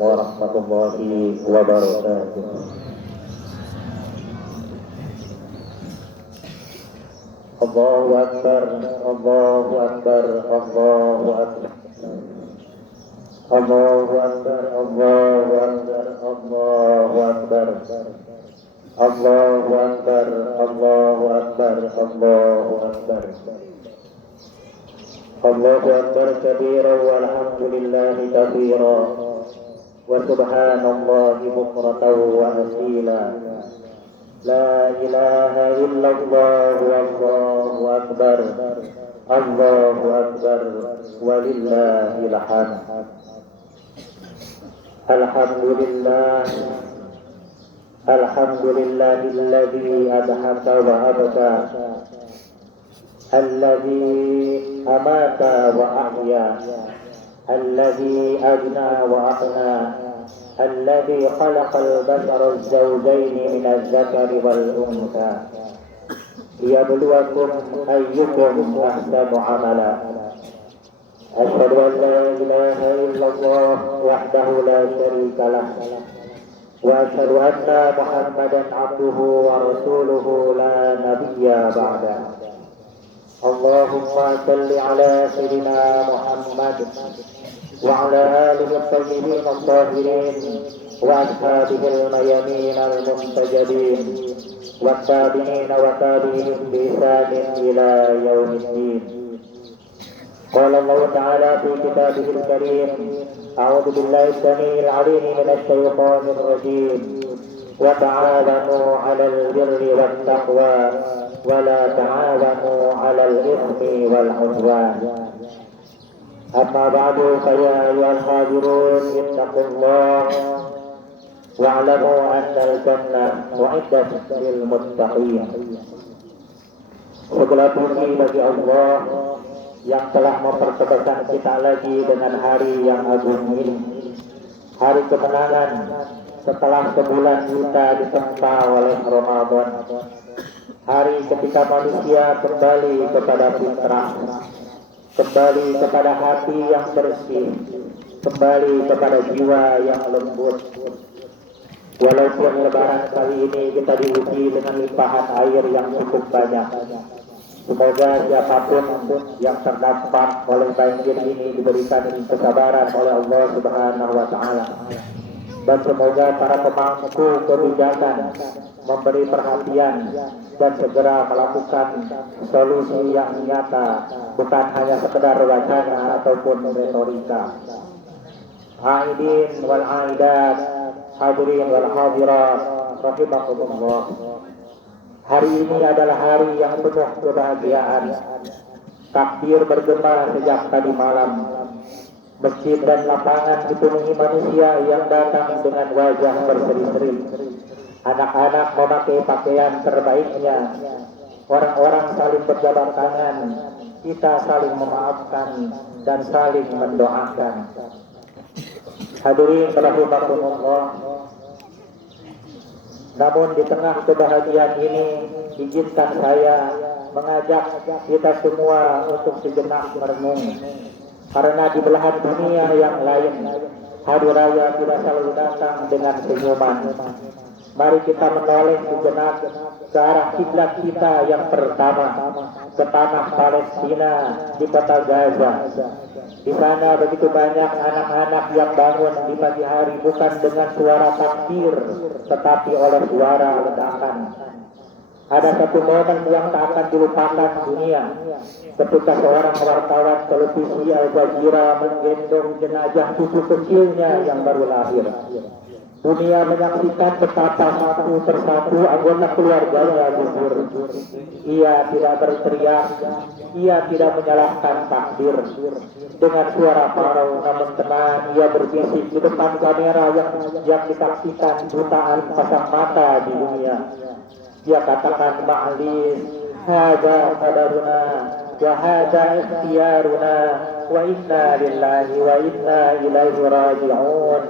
warahmatullahi wabarakatuh. Allahu Akbar, Allahu Akbar, Allahu Akbar. Allahu Akbar, Allahu Akbar, Allahu Akbar. Allahu Akbar, Allahu Akbar, Allahu Akbar. Allahu Akbar kabira walhamdulillahi katsira wa subhanallahi bukratan wa asila. La ilaha illallah wallahu akbar. Allahu akbar walillahil hamd. Alhamdulillah. Alhamdulillahilladzi adhaka wa abqa. Alladzi amata wa ahya. Alladzi ajna wa aqna. الذي خلق البشر الزوجين من الذكر والأنثى ليبلوكم أيكم أحسن عملا أشهد أن لا إله إلا الله وحده لا شريك له وأشهد أن محمدا عبده ورسوله لا نبي بعده اللهم صل على سيدنا محمد وعلى آله الطيبين الطاهرين وأصحابه الميامين المنتجبين والتابعين وتابعين بإحسان إلى يوم الدين. قال الله تعالى في كتابه الكريم أعوذ بالله السميع العليم من الشيطان الرجيم وتعاونوا على البر والتقوى ولا تعاونوا على الإثم والعدوان. أما بعد فيا أيها الحاضرون اتقوا الله واعلموا أن الجنة أعدت للمتقين. Segala puji bagi Allah yang telah mempertemukan kita lagi dengan hari yang agung ini, hari kemenangan setelah sebulan kita ditempa oleh Ramadan, hari ketika manusia kembali kepada fitrah, kembali kepada hati yang bersih, kembali kepada jiwa yang lembut. Walaupun lebaran kali ini kita diuji dengan limpahan air yang cukup banyak, semoga siapapun yang terdampak oleh banjir ini diberikan kesabaran oleh Allah Subhanahu wa Ta'ala, dan semoga para pemangku kebijakan memberi perhatian dan segera melakukan solusi yang nyata, bukan hanya sekedar wacana ataupun retorika. Aidin wal aidat, hadirin wal hadirat, rahimakumullah. Hari ini adalah hari yang penuh kebahagiaan. Takbir bergema sejak tadi malam. Masjid dan lapangan dipenuhi manusia yang datang dengan wajah berseri-seri. Anak-anak memakai pakaian terbaiknya. Orang-orang saling berjabat tangan. Kita saling memaafkan dan saling mendoakan. Hadirin rahimakumullah. Namun di tengah kebahagiaan ini, izinkan saya mengajak kita semua untuk sejenak merenung. Karena di belahan dunia yang lain, hari raya tidak selalu datang dengan senyuman. Mari kita menoleh sejenak ke arah kiblat kita yang pertama, ke tanah Palestina, di kota Gaza. Di sana begitu banyak anak-anak yang bangun di pagi hari bukan dengan suara takbir, tetapi oleh suara ledakan. Ada satu momen yang tak akan dilupakan dunia, ketika seorang wartawan televisi Al Jazeera menggendong jenazah cucu kecilnya yang baru lahir. Dunia menyaksikan betapa satu persatu anggota keluarganya gugur. Ia tidak berteriak, ia tidak menyalahkan takbir. Dengan suara parau namun tenang, ia berbisik di depan kamera yang disaksikan jutaan pasang mata di dunia. Ia katakan, ma'lis, hadza qadaruna, wa hadza ikhtiyaruna, wa inna lillahi wa inna ilaihi raji'un.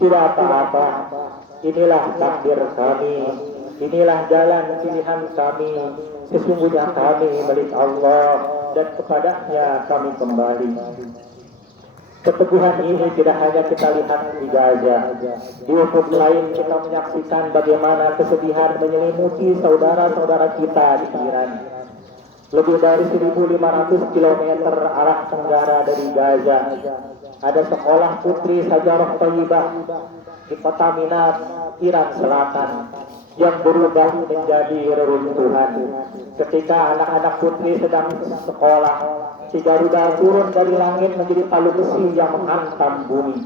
Tidak apa-apa, inilah takdir kami, inilah jalan pilihan kami. Sesungguhnya kami milik Allah dan kepadanya kami kembali. Keteguhan ini tidak hanya kita lihat di Gaza. Di ufuk lain kita menyaksikan bagaimana kesedihan menyelimuti saudara-saudara kita di Iran. Lebih dari 1.500 km arah tenggara dari Gaza, ada sekolah putri Sajarah Thayyibah di kota Minat, Iran Selatan, yang berubah menjadi reruntuhan. Ketika anak-anak putri sedang sekolah, si Garuda turun dari langit menjadi palu besi yang menghantam bumi.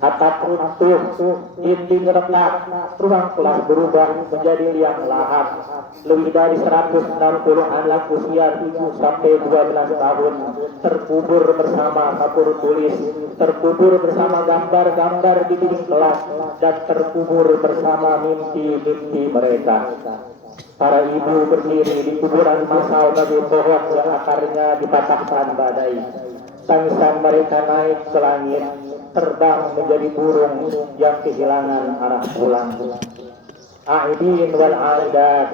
Atap runtuh, dinding retak, ruang kelas berubah menjadi liang lahat. Lebih dari 160 anak usia 7 sampai 12 tahun terkubur bersama kapur tulis, terkubur bersama gambar-gambar di dinding kelas, dan terkubur bersama mimpi-mimpi mereka. Para ibu berdiri di kuburan massal bagi pohon yang akarnya dipatahkan badai. Tangisan mereka naik ke langit, terbang menjadi burung yang kehilangan arah pulang. Aidin wal aidat.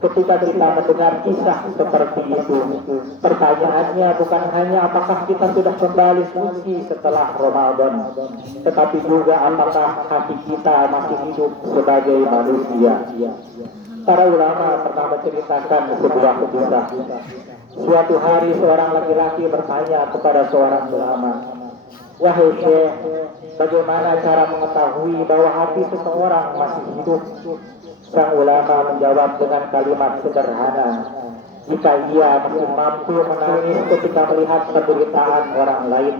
Ketika kita mendengar kisah seperti itu, pertanyaannya bukan hanya apakah kita sudah kembali suci setelah Ramadan, tetapi juga apakah hati kita masih hidup sebagai manusia. Para ulama pernah menceritakan sebuah kisah. Suatu hari seorang laki-laki bertanya kepada seorang ulama, "Wahai Syekh, bagaimana cara mengetahui bahwa hati seseorang masih hidup?" Sang ulama menjawab dengan kalimat sederhana, "Jika ia masih mampu menangis ketika melihat penderitaan orang lain,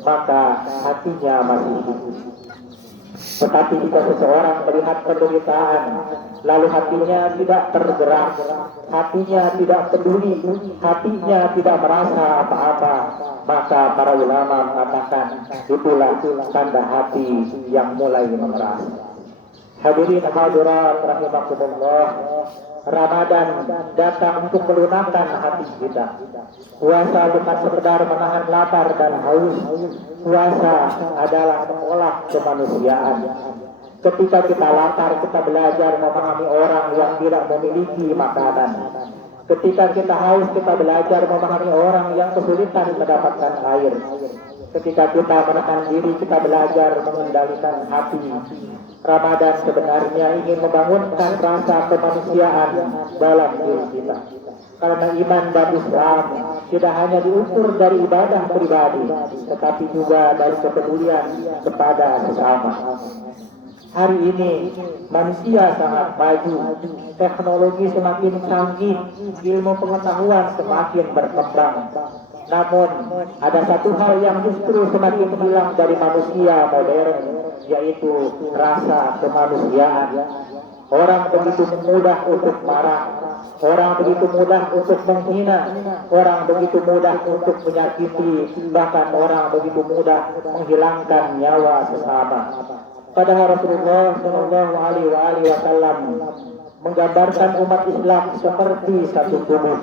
maka hatinya masih hidup. Tetapi jika seseorang melihat penderitaan, lalu hatinya tidak tergerak, hatinya tidak peduli, hatinya tidak merasa apa-apa, maka para ulama mengatakan itulah tanda hati yang mulai mengeras." Hadirin hadirat rahimakumullah, Ramadan datang untuk melunakkan hati kita. Puasa bukan sekedar menahan lapar dan haus. Puasa adalah sekolah kemanusiaan. Ketika kita lapar, kita belajar memahami orang yang tidak memiliki makanan. Ketika kita haus, kita belajar memahami orang yang kesulitan mendapatkan air. Ketika kita menahan diri, kita belajar mengendalikan hati. Ramadan sebenarnya ingin membangunkan rasa kemanusiaan dalam diri kita. Karena iman dan Islam tidak hanya diukur dari ibadah pribadi, tetapi juga dari kepedulian kepada sesama. Hari ini manusia sangat maju, teknologi semakin canggih, ilmu pengetahuan semakin berkembang. Namun ada satu hal yang justru semakin hilang dari manusia modern, yaitu rasa kemanusiaan. Orang begitu mudah untuk marah, orang begitu mudah untuk menghina, orang begitu mudah untuk menyakiti, bahkan orang begitu mudah menghilangkan nyawa sesama. Padahal Rasulullah Shallallahu Alaihi Wasallam menggambarkan umat Islam seperti satu tubuh.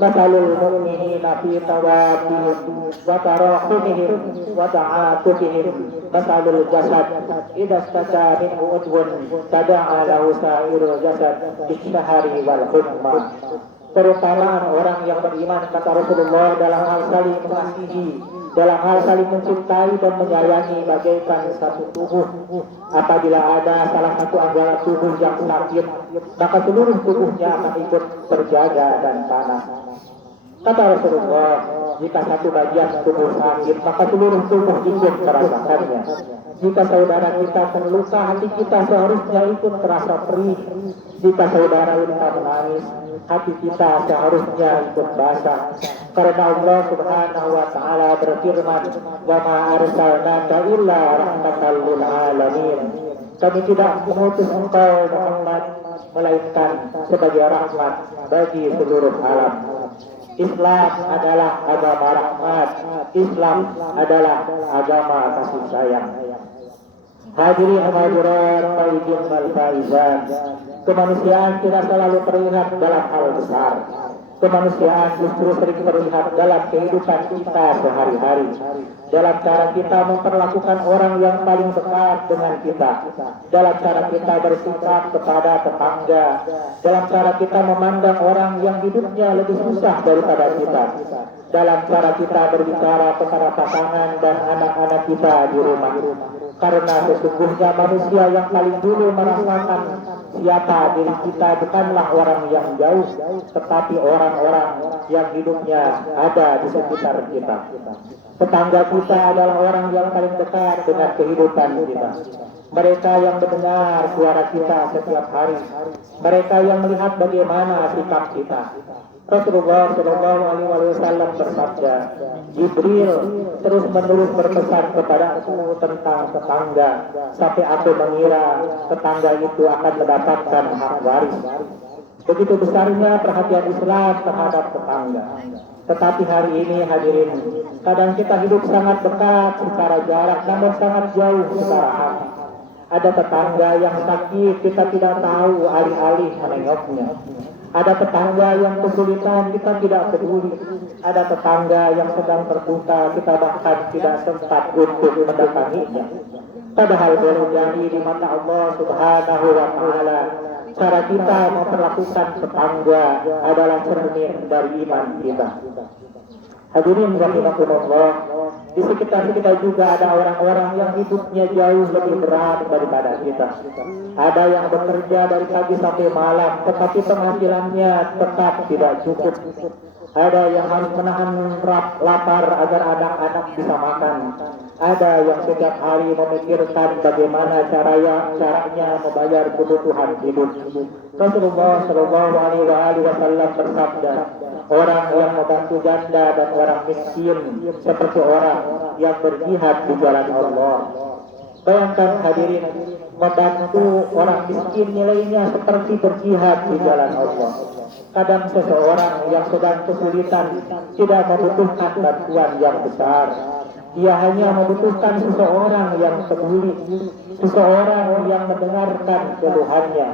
Masalul mu'minina fi tawaddihim wa tarahumihim wa ta'atufihim masalul jasad idza istaka minhu udwun tada'a lahu sa'irul jasad bisyahari wal humma. Perumpamaan orang yang beriman, kata Rasulullah, dalam hal saling mengasihi, dalam hal saling mencintai dan menyayangi bagaikan satu tubuh. Apabila ada salah satu anggota tubuh yang sakit, maka seluruh tubuhnya akan ikut terjaga dan panas. Kata Rasulullah, jika satu bagian tubuh sakit, maka seluruh tubuh ikut merasakannya. Jika saudara kita terluka, hati kita seharusnya ikut terasa perih. Jika saudara kita menangis, hati kita seharusnya ikut basah. Karena Allah Subhanahu wa taala berfirman, "Wa ma arsalnaka illa rahmatan lil alamin." Kami tidak mengutus engkau Muhammad melainkan sebagai rahmat bagi seluruh alam. Islam adalah agama rahmat, Islam adalah agama kasih sayang. Hadirin hadirat faizin wal faizat, kemanusiaan tidak selalu terlihat dalam hal besar. Kemanusiaan justru sering terlihat dalam kehidupan kita sehari-hari, dalam cara kita memperlakukan orang yang paling dekat dengan kita, dalam cara kita bersikap kepada tetangga, dalam cara kita memandang orang yang hidupnya lebih susah daripada kita, dalam cara kita berbicara kepada pasangan dan anak-anak kita di rumah. Karena sesungguhnya manusia yang paling dulu merasakan siapa diri kita bukanlah orang yang jauh, tetapi orang-orang yang hidupnya ada di sekitar kita. Tetangga kita adalah orang yang paling dekat dengan kehidupan kita. Mereka yang mendengar suara kita setiap hari. Mereka yang melihat bagaimana sikap kita. Rasulullah Shallallahu Alaihi Wasallam bersabda, Jibril terus menerus berpesan kepadaku tentang tetangga sampai aku mengira tetangga itu akan mendapatkan hak waris. Begitu besarnya perhatian Islam terhadap tetangga. Tetapi hari ini hadirin, kadang kita hidup sangat dekat secara jarak, namun sangat jauh secara hati. Ada tetangga yang sakit, kita tidak tahu alih-alih menengoknya. Ada tetangga yang kesulitan, kita tidak peduli. Ada tetangga yang sedang terbuka, kita bahkan tidak sempat untuk mendatanginya. Padahal boleh jadi di mata Allah Subhanahu wa Ta'ala, cara kita memperlakukan tetangga adalah cermin dari iman kita. Hadirin rahimakumullah, di sekitar kita juga ada orang-orang yang hidupnya jauh lebih berat daripada kita. Ada yang bekerja dari pagi sampai malam, tetapi penghasilannya tetap tidak cukup. Ada yang harus menahan lapar agar anak-anak bisa makan. Ada yang setiap hari memikirkan bagaimana caranya membayar kebutuhan hidup. Rasulullah Shallallahu Alaihi Wasallam bersabda, orang yang membantu janda dan orang miskin seperti orang yang berjihad di jalan Allah. Bayangkan hadirin, membantu orang miskin nilainya seperti berjihad di jalan Allah. Kadang seseorang yang sedang kesulitan tidak membutuhkan bantuan yang besar. Dia hanya membutuhkan seseorang yang peduli, seseorang yang mendengarkan keluhannya,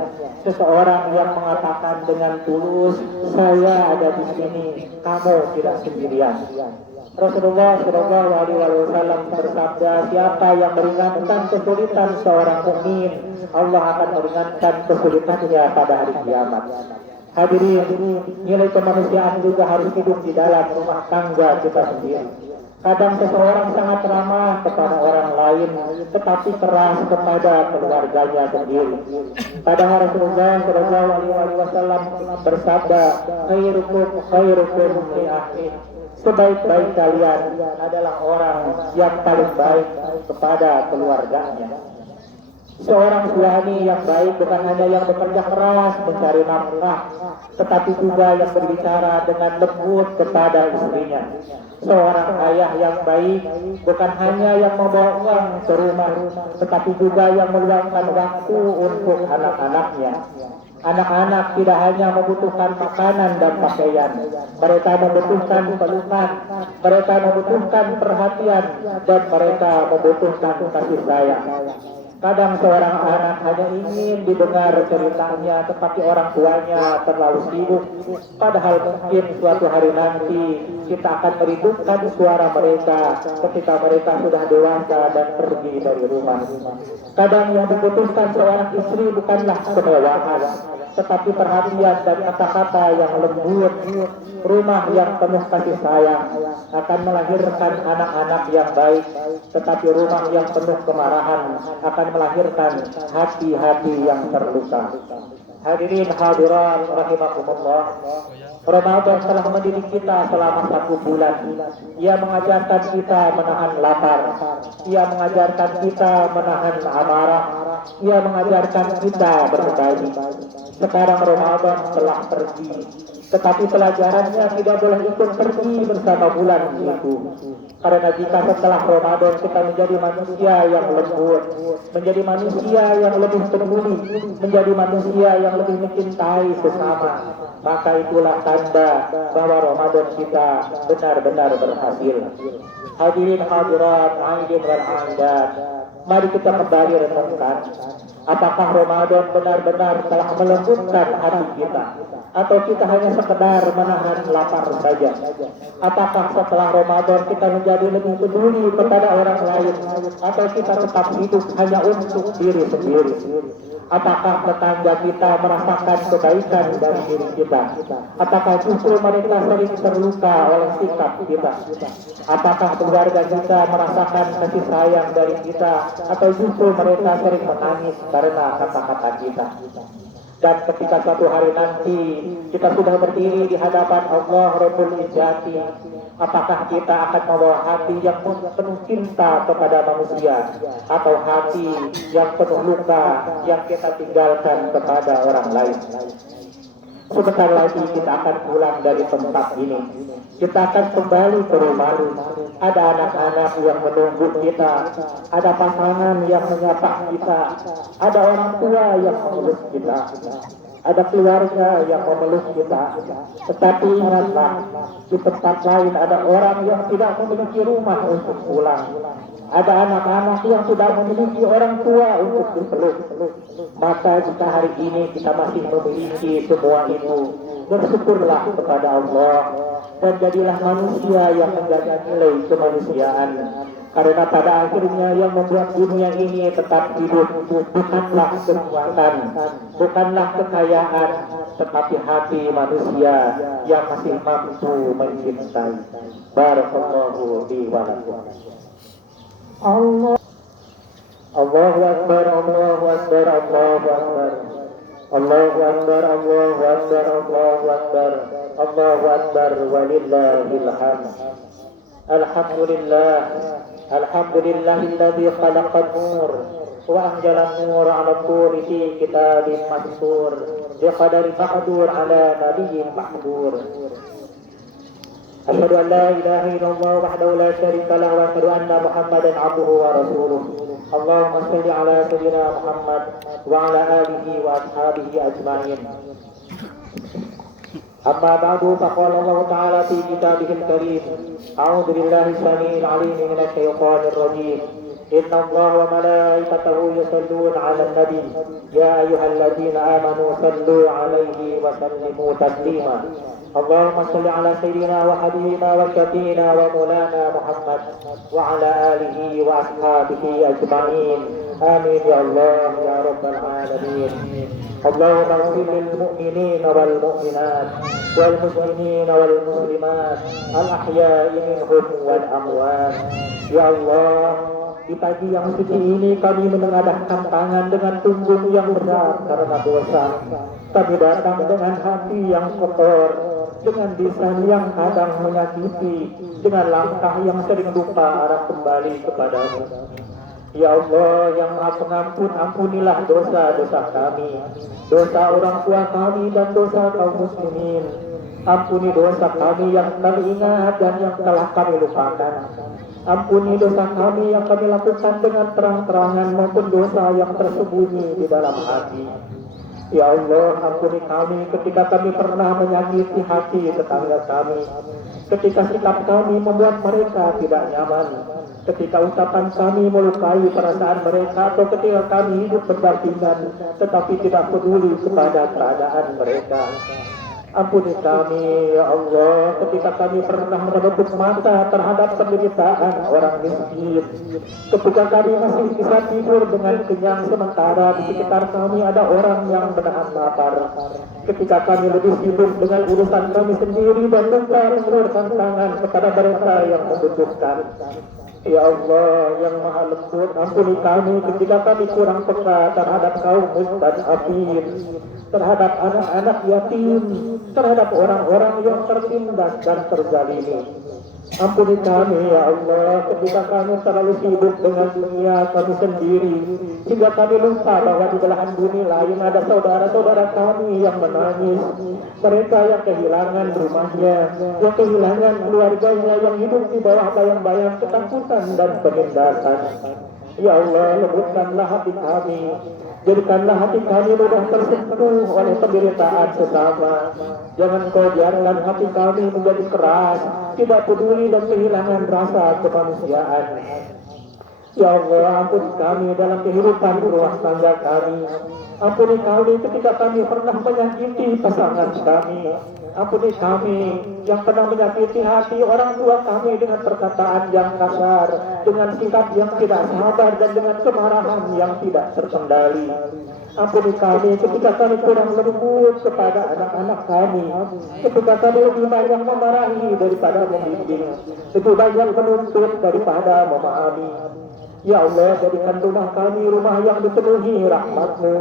seseorang yang mengatakan dengan tulus, saya ada di sini, kamu tidak sendirian. Rasulullah Shallallahu Alaihi Wasallam bersabda, siapa yang meringankan kesulitan seorang mukmin, Allah akan meringankan kesulitannya pada hari kiamat. Hadirin, nilai kemanusiaan juga harus hidup di dalam rumah tangga kita sendiri. Kadang seseorang sangat ramah kepada orang lain, tetapi keras kepada keluarganya sendiri. Padahal Rasulullah Shallallahu Alaihi Wasallam bersabda, khairukum li ahli. Sebaik-baik kalian adalah orang yang paling baik kepada keluarganya. Seorang suami yang baik bukan hanya yang bekerja keras mencari nafkah, tetapi juga yang berbicara dengan lembut kepada istrinya. Seorang ayah yang baik bukan hanya yang membawa uang ke rumah, tetapi juga yang meluangkan waktu untuk anak-anaknya. Anak-anak tidak hanya membutuhkan makanan dan pakaian, mereka membutuhkan pelukan, mereka membutuhkan perhatian, dan mereka membutuhkan kasih sayang. Kadang seorang anak hanya ingin didengar ceritanya, tetapi orang tuanya terlalu sibuk. Padahal mungkin suatu hari nanti kita akan merindukan suara mereka ketika mereka sudah dewasa dan pergi dari rumah. Kadang yang dibutuhkan seorang istri bukanlah kemewahan, tetapi perhatian dan kata-kata yang lembut. Rumah yang penuh kasih sayang akan melahirkan anak-anak yang baik, tetapi rumah yang penuh kemarahan akan melahirkan hati-hati yang terluka. Hadirin hadirat rahimakumullah, Ramadan telah mendidik kita selama 1 bulan. Ia mengajarkan kita menahan lapar, ia mengajarkan kita menahan amarah, ia mengajarkan kita berbagi. Sekarang Ramadan telah pergi, tetapi pelajarannya tidak boleh ikut pergi bersama bulan itu. Karena jika setelah Ramadan kita menjadi manusia yang lembut, menjadi manusia yang lebih peduli, menjadi manusia yang lebih mencintai sesama, maka itulah tanda bahwa Ramadan kita benar-benar berhasil. Hadirin hadirat, aidin wal aidat, mari kita kembali renungkan, apakah Ramadan benar-benar telah melembutkan hati kita, atau kita hanya sekedar menahan lapar saja? Apakah setelah Ramadan kita menjadi lebih peduli kepada orang lain, atau kita tetap hidup hanya untuk diri sendiri? Apakah tetangga kita merasakan kebaikan dari diri kita? Apakah justru mereka sering terluka oleh sikap kita? Apakah keluarga kita merasakan kasih sayang dari kita, atau justru mereka sering menangis karena kata-kata kita? Dan ketika suatu hari nanti kita sudah berdiri di hadapan Allah Rabbul Izzati, apakah kita akan membawa hati yang penuh cinta kepada manusia, atau hati yang penuh luka yang kita tinggalkan kepada orang lain? Sebentar lagi kita akan pulang dari tempat ini. Kita akan kembali ke rumah. Ada anak-anak yang menunggu kita, ada pasangan yang menyapa kita, ada orang tua yang memeluk kita, ada keluarga yang memeluk kita. Tetapi ingatlah, di tempat lain ada orang yang tidak memiliki rumah untuk pulang. Ada anak-anak yang sudah memiliki orang tua untuk dipeluk. Maka jika hari ini kita masih memiliki semua itu, bersyukurlah kepada Allah dan jadilah manusia yang menjaga nilai kemanusiaan. Karena pada akhirnya yang membuat dunia ini tetap hidup bukanlah kekuatan, bukanlah kekayaan, tetapi hati manusia yang masih mampu mencintai. Barakallahu li wa lakum. Allah Allahu Akbar, Allahu Akbar, Allahu Akbar, Allahu Akbar, Allahu Akbar, Allahu Akbar, Allahu Akbar, walillahil hamd. Alhamdulillah, alhamdulillahilladzi khalaqan nur wa anjalan nur 'ala turi fi kitabin mansur biqadari maqdur 'ala nabiyyin mahdur. أشهد أن لا إله إلا الله وحده لا شريك له وأشهد أن محمدا عبده ورسوله. اللهم صل على سيدنا محمد وعلى آله وأصحابه أجمعين. أما بعد فقال الله تعالى في كتابه الكريم: أعوذ بالله السميع العليم من الشيطان الرجيم. إن الله وملائكته يصلون على النبي يا أيها الذين آمنوا صلوا عليه وسلموا تسليما. اللهم صل على سيدنا وحبيبنا وشفينا ومولانا محمد وعلى آله وأصحابه أجمعين. آمين يا الله يا رب العالمين. اللهم اغفر للمؤمنين والمؤمنات والمسلمين والمسلمات الأحياء منهم والأموات. Ya Allah, di pagi yang suci ini kami menengadahkan tangan dengan punggung yang berat karena dosa. Kami datang dengan hati yang kotor, dengan lisan yang kadang menyakiti, dengan langkah yang sering lupa arah kembali kepadamu. Ya Allah yang Maha Pengampun, ampunilah dosa-dosa kami, dosa orang tua kami dan dosa kaum muslimin. Ampuni dosa kami yang kami ingat dan yang telah kami lupakan. Ampuni dosa kami yang kami lakukan dengan terang-terangan maupun dosa yang tersembunyi di dalam hati. Ya Allah, ampuni kami ketika kami pernah menyakiti hati tetangga kami, ketika sikap kami membuat mereka tidak nyaman, ketika ucapan kami melukai perasaan mereka, atau ketika kami hidup berdampingan tetapi tidak peduli kepada keadaan mereka. Ampuni kami, ya Allah, ketika kami pernah menutup mata terhadap penderitaan orang miskin, ketika kami masih bisa tidur dengan kenyang sementara di sekitar kami ada orang yang menahan lapar, ketika kami lebih sibuk dengan urusan kami sendiri dan lupa mengulurkan tangan kepada mereka yang membutuhkan. Ya Allah yang Maha Lembut, ampuni kami ketika kami kurang peka terhadap kaum mustadafin, terhadap anak-anak yatim, terhadap orang-orang yang tertindas dan terzalimi. Ampuni kami ya Allah ketika kami terlalu sibuk dengan dunia kami sendiri, sehingga kami lupa bahwa di belahan bumi lain ada saudara-saudara kami yang menangis, mereka yang kehilangan rumahnya, yang kehilangan keluarganya, yang hidup di bawah bayang-bayang ketakutan dan penindasan. Ya Allah, lembutkanlah hati kami, jadikanlah hati kami mudah tersentuh oleh penderitaan sesama. Jangan kau biarkan hati kami menjadi keras, tidak peduli dan kehilangan rasa kemanusiaan. Ya Allah, ampuni kami dalam kehidupan rumah tangga kami. Ampuni kami ketika kami pernah menyakiti pasangan kami. Ampuni kami yang pernah menyakiti hati orang tua kami dengan perkataan yang kasar, dengan sikap yang tidak sabar, dan dengan kemarahan yang tidak terkendali. Ampuni kami ketika kami kurang lembut kepada anak-anak kami, ketika kami lebih banyak memarahi daripada membimbing, lebih banyak menuntut daripada memahami. Ya Allah, jadikan rumah kami rumah yang dipenuhi rahmat-Mu.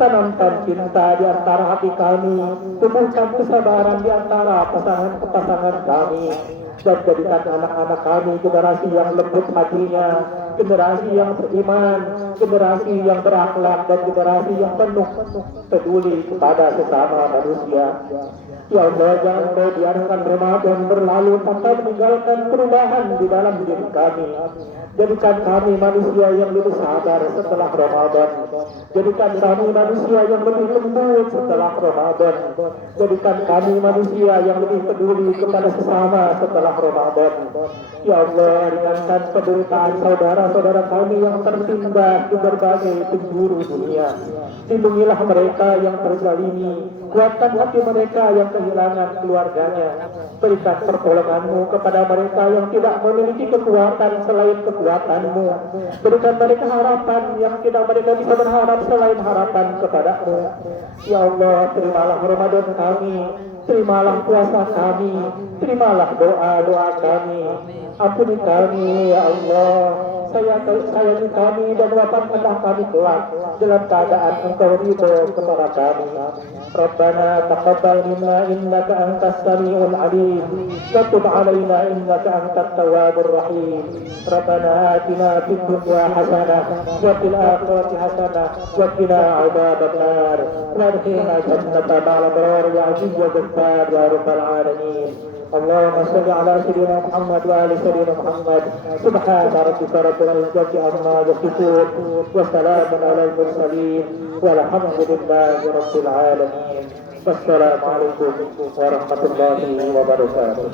Tanamkan cinta di antara hati kami, tumbuhkan kesabaran di antara pasangan-pasangan kami, dan jadikan anak-anak kami generasi yang lembut hatinya, generasi yang beriman, generasi yang berakhlak, dan generasi yang penuh peduli kepada sesama manusia. Ya Allah, jangan Kau biarkan Ramadan berlalu tanpa meninggalkan perubahan di dalam diri kami. Jadikan kami manusia yang lebih sabar setelah Ramadan. Jadikan kami manusia yang lebih lembut setelah Ramadan. Jadikan kami manusia yang lebih peduli kepada sesama setelah Ramadan. Ya Allah, ringankan penderitaan saudara-saudara kami yang tertindas di berbagai penjuru dunia. Lindungilah mereka yang terzalimi, kuatkan hati mereka yang kehilangan keluarganya. Berikan pertolongan-Mu kepada mereka yang tidak memiliki kekuatan selain kekuatan-Mu. Berikan mereka harapan yang tidak mereka bisa berharap selain harapan kepada-Mu. Ya Allah, terimalah Ramadan kami, terimalah puasa kami, terimalah doa-doa kami. Ampuni kami, ya Allah. Sayangi kami dan wafatkanlah kami kelak dalam keadaan Engkau ridho kepada kami. Rabbana taqabbal minna innaka antas samiul alim wa tub alaina innaka antat tawwabur rahim. Rabbana atina fid dunya hasanah wa fil akhirati hasanah wa qina adzabannar. Warhamna jannata ma'al abrar ya aziz ya ghaffar ya rabbal alamin. اللهم صل على سيدنا محمد وآل سيدنا محمد. سبحان ربك رب العزة عما يصفون وسلام على المرسلين والحمد لله رب العالمين. والسلام عليكم ورحمة الله وبركاته.